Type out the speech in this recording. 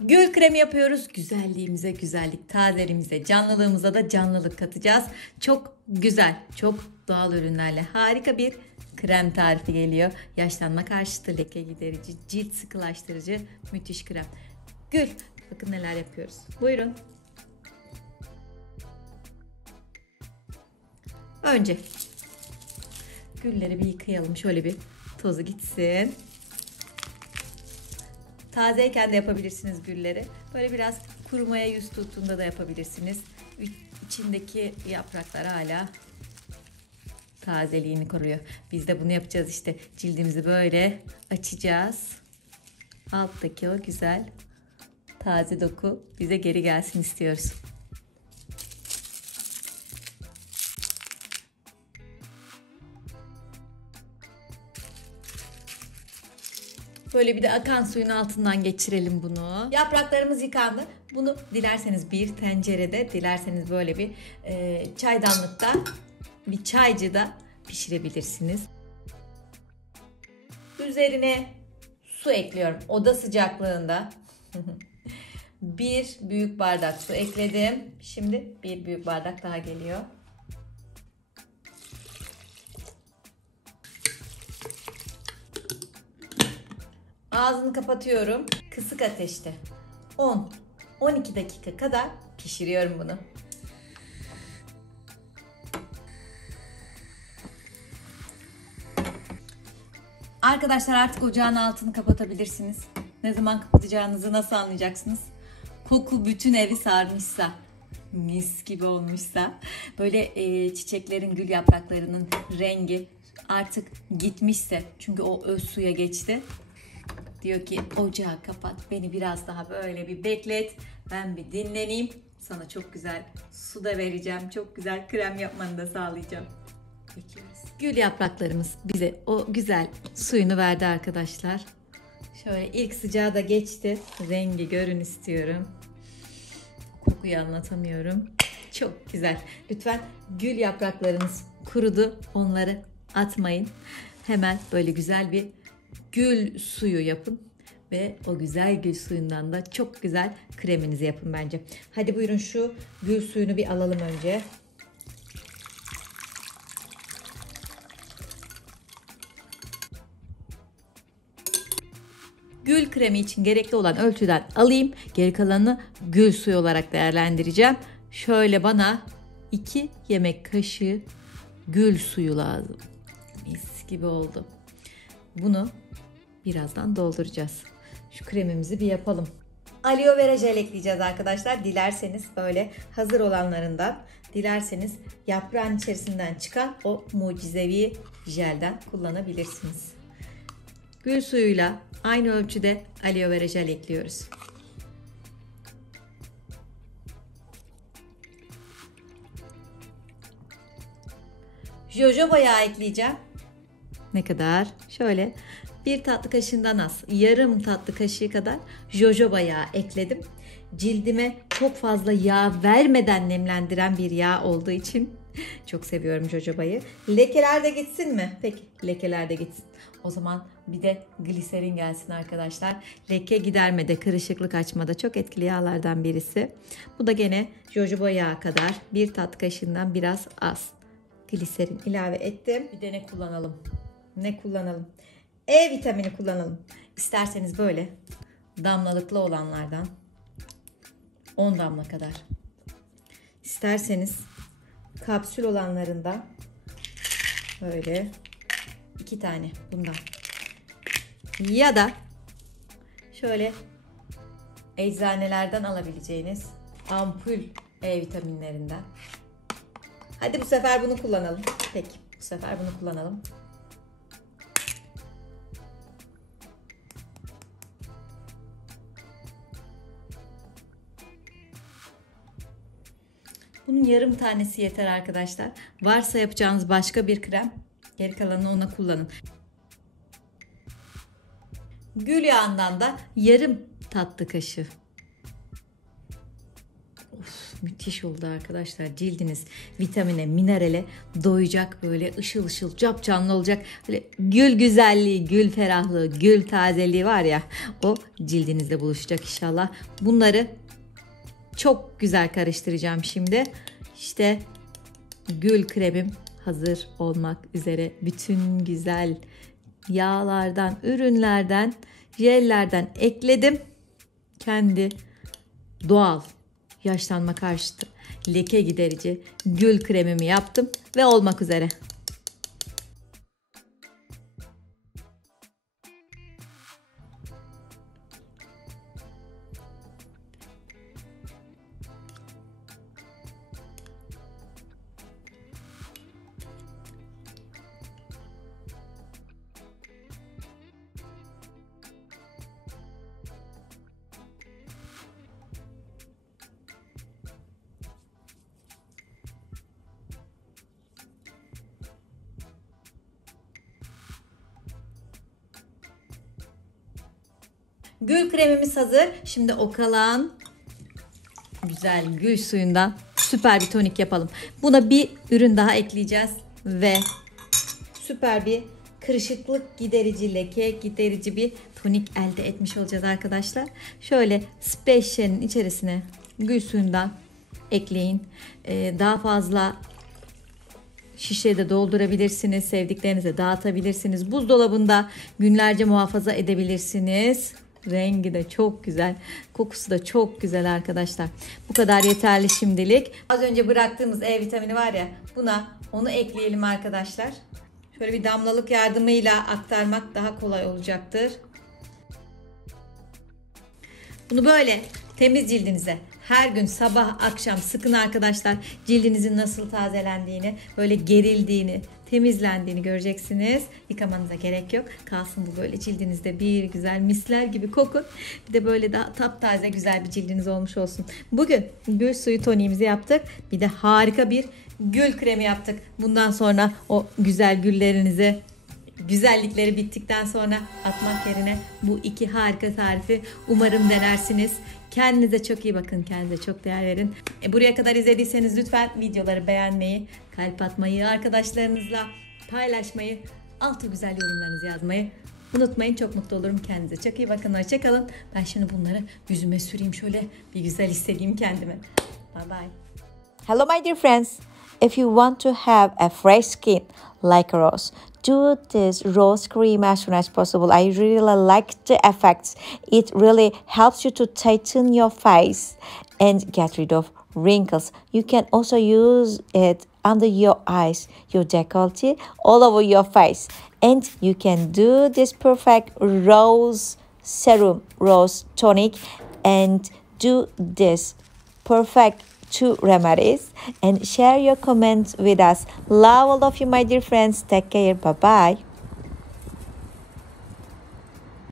Gül kremi yapıyoruz. Güzelliğimize güzellik, tazeliğimize, canlılığımıza da canlılık katacağız. Çok güzel, çok doğal ürünlerle harika bir krem tarifi geliyor. Yaşlanma karşıtı, leke giderici, cilt sıkılaştırıcı müthiş krem. Gül, bakın neler yapıyoruz. Buyurun. Önce gülleri bir yıkayalım. Şöyle bir tozu gitsin. Tazeyken de yapabilirsiniz gülleri. Böyle biraz kurumaya yüz tuttuğunda da yapabilirsiniz. İçindeki yapraklar hala tazeliğini koruyor. Biz de bunu yapacağız işte. Cildimizi böyle açacağız. Alttaki o güzel taze doku bize geri gelsin istiyoruz. Böyle bir de akan suyun altından geçirelim bunu. Yapraklarımız yıkandı. Bunu dilerseniz bir tencerede, dilerseniz böyle bir çaydanlıkta, bir çaycıda pişirebilirsiniz. Üzerine su ekliyorum. Oda sıcaklığında. Bir büyük bardak su ekledim. Şimdi bir büyük bardak daha geliyor. Ağzını kapatıyorum. Kısık ateşte 10-12 dakika kadar pişiriyorum bunu. Arkadaşlar artık ocağın altını kapatabilirsiniz. Ne zaman kapatacağınızı nasıl anlayacaksınız? Koku bütün evi sarmışsa, mis gibi olmuşsa, böyle çiçeklerin, gül yapraklarının rengi artık gitmişse, çünkü o öz suya geçti. Diyor ki ocağı kapat, beni biraz daha böyle bir beklet, ben bir dinleneyim, sana çok güzel su da vereceğim, çok güzel krem yapmanı da sağlayacağım. Bekliyoruz. Gül yapraklarımız bize o güzel suyunu verdi arkadaşlar. Şöyle ilk sıcağı da geçti, rengi görün istiyorum. Kokuyu anlatamıyorum. Çok güzel. Lütfen gül yapraklarınız kurudu, onları atmayın. Hemen böyle güzel bir gül suyu yapın ve o güzel gül suyundan da çok güzel kreminizi yapın bence. Hadi buyurun şu gül suyunu bir alalım önce. Gül kremi için gerekli olan ölçüden alayım. Geri kalanını gül suyu olarak değerlendireceğim. Şöyle bana 2 yemek kaşığı gül suyu lazım. Mis gibi oldu. Bunu birazdan dolduracağız. Şu kremimizi bir yapalım. Aloe vera jel ekleyeceğiz arkadaşlar. Dilerseniz böyle hazır olanlarından, dilerseniz yaprağın içerisinden çıkan o mucizevi jelden kullanabilirsiniz. Gül suyuyla aynı ölçüde aloe vera jel ekliyoruz. Jojoba yağı ekleyeceğim. Ne kadar? Şöyle bir tatlı kaşığından az, yarım tatlı kaşığı kadar jojoba yağı ekledim. Cildime çok fazla yağ vermeden nemlendiren bir yağ olduğu için çok seviyorum jojobayı. Lekeler de gitsin mi? Peki, lekeler de gitsin. O zaman bir de gliserin gelsin arkadaşlar. Leke gidermede, kırışıklık açmada çok etkili yağlardan birisi. Bu da gene jojoba yağı kadar, bir tatlı kaşığından biraz az gliserin ilave ettim. Bir de ne kullanalım? Ne kullanalım? E vitamini kullanalım. İsterseniz böyle damlalıklı olanlardan 10 damla kadar. İsterseniz kapsül olanlarından böyle 2 tane bundan. Ya da şöyle eczanelerden alabileceğiniz ampul E vitaminlerinden. Hadi bu sefer bunu kullanalım. Peki, bu sefer bunu kullanalım. Bunun yarım tanesi yeter arkadaşlar. Varsa yapacağınız başka bir krem, geri kalanını ona kullanın. Gül yağından da yarım tatlı kaşığı. Of, müthiş oldu arkadaşlar. Cildiniz vitamine, minerale doyacak, böyle ışıl ışıl, capcanlı olacak. Böyle gül güzelliği, gül ferahlığı, gül tazeliği var ya, o cildinizde buluşacak inşallah. Bunları çok güzel karıştıracağım şimdi. İşte gül kremim hazır olmak üzere. Bütün güzel yağlardan, ürünlerden, jellerden ekledim. Kendi doğal yaşlanma karşıtı leke giderici gül kremimi yaptım ve olmak üzere. Gül kremimiz hazır. Şimdi o kalan güzel gül suyundan süper bir tonik yapalım. Buna bir ürün daha ekleyeceğiz ve süper bir kırışıklık giderici, leke giderici bir tonik elde etmiş olacağız arkadaşlar. Şöyle Special'in içerisine gül suyundan ekleyin. Daha fazla şişeye de doldurabilirsiniz. Sevdiklerinize dağıtabilirsiniz. Buzdolabında günlerce muhafaza edebilirsiniz. Rengi de çok güzel. Kokusu da çok güzel arkadaşlar. Bu kadar yeterli şimdilik. Az önce bıraktığımız E vitamini var ya, onu ekleyelim arkadaşlar. Şöyle bir damlalık yardımıyla aktarmak daha kolay olacaktır. Bunu böyle temiz cildinize her gün sabah akşam sıkın arkadaşlar. Cildinizin nasıl tazelendiğini, böyle gerildiğini, temizlendiğini göreceksiniz. Yıkamanıza gerek yok. Kalsın bu böyle cildinizde bir güzel misler gibi kokun. Bir de böyle daha taptaze güzel bir cildiniz olmuş olsun. Bugün gül suyu toniğimizi yaptık. Bir de harika bir gül kremi yaptık. Bundan sonra o güzel güllerinizi, güzellikleri bittikten sonra atmak yerine bu iki harika tarifi umarım denersiniz. Kendinize çok iyi bakın. Kendinize çok değer verin. Buraya kadar izlediyseniz lütfen videoları beğenmeyi, kalp atmayı, arkadaşlarınızla paylaşmayı, altı güzel yorumlarınızı yazmayı unutmayın. Çok mutlu olurum. Kendinize çok iyi bakın. Hoşçakalın. Ben şimdi bunları yüzüme süreyim. Şöyle bir güzel hissedeyim kendimi. Bye bye. Hello my dear friends. If you want to have a fresh skin like a rose, do this rose cream as soon as possible. I really like the effects. It really helps you to tighten your face and get rid of wrinkles. You can also use it under your eyes, your décolleté, all over your face. And you can do this perfect rose serum, rose tonic, and do this perfect 2 remedies and share your comments with us. Love all of you, my dear friends. Take care. Bye bye.